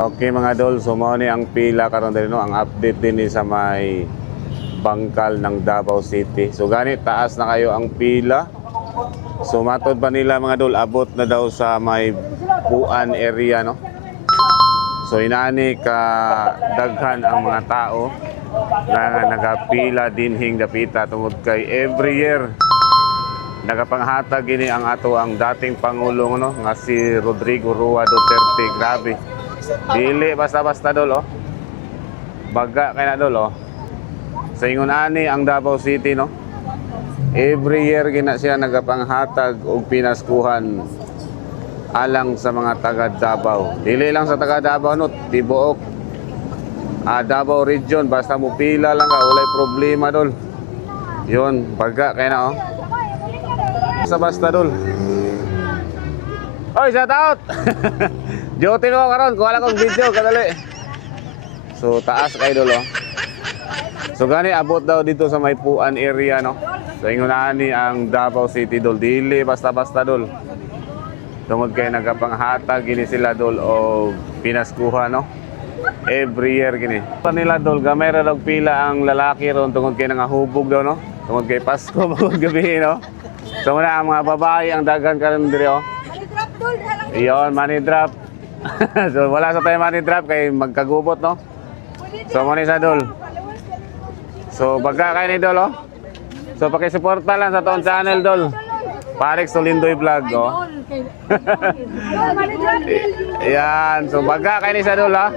Okay mga dol, so mao ni ang pila karon diri no, ang update din ni sa may bangkal ng Davao City. So gani taas na kayo ang pila. So matod pa nila mga dol, abot na daw sa may Buan area no. So inaani ka daghan ang mga tao na nagapila dinhing dapita tungod kay every year nagapanghatag gini ang ato ang dating pangulong no nga si Rodrigo Roa Duterte. Grabe. Dili basta-basta dol oh. Baga kay na dol oh. Sa ingon ani ang Davao City no. Every year gina siya nagapanghatag og pinaskuhan alang sa mga taga Davao. Dili lang sa taga Davao no, tibuok Davao region basta mo pila lang ka walay problema dol. Yon, baga kay na oh. Basta-basta dol. Oy, shout out. Jotin ko karon, kuha lang kong video kadali. So taas kay dol oh. So gani abot daw dito sa may Puan area no. So ingunahan ni ang Davao City dol, dili basta-basta dol. Tungod kay nagapanghatag gini sila dol o pinaskuha no. Every year gini. Pa nila dol, gamay ra daw pila ang lalaki ron tungod kay nangahubog daw no. Tungod kay Pasko magod gabi no. So muna ang mga babae ang daghan karon diri oh. Iyon, money drop. So wala sa tayo money drop kay magkagubot no. So mo ni sa dol. So baga kay ni dol oh. So pakisuporta lang sa toon channel dol. Parex Solindoy Vlog oh. Yan, so baga kay ni sa dol ha.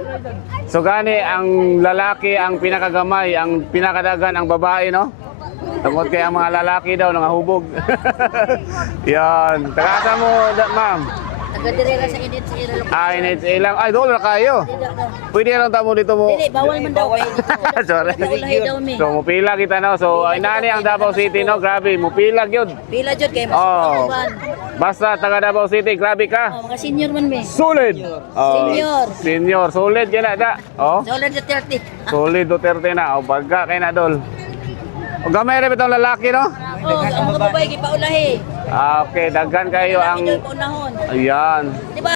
So gani ang lalaki ang pinakagamay, ang pinakadagan ang babae no. Tungod kay ang mga lalaki daw nangahubog. Yan, tagasa mo ma'am. Taga-dire lang sa NHA lang. NHA lang. Ay, doon na kayo. Pwede lang tamo dito mo. Dili, bawal man daw kayo dito. Sorry. Naulahi daw mi. So, mupila kita no. So, inani ang Davao City no. Grabe, mupila yun. Pila jud kay mas Oh. uban. Basta taga Davao City, grabe ka. Oh, mga senior man mi. Solid. Oh, Senior. Senior. Solid yan na da. Oh. Solid sa 30. Solid Duterte na. O, baga kay na dol. O, gamay rin itong lalaki no. Oh, ang mga babae gipaulahi. Okay, daghan kayo ang... Lalaki daw paunahon. Ayan. Di ba?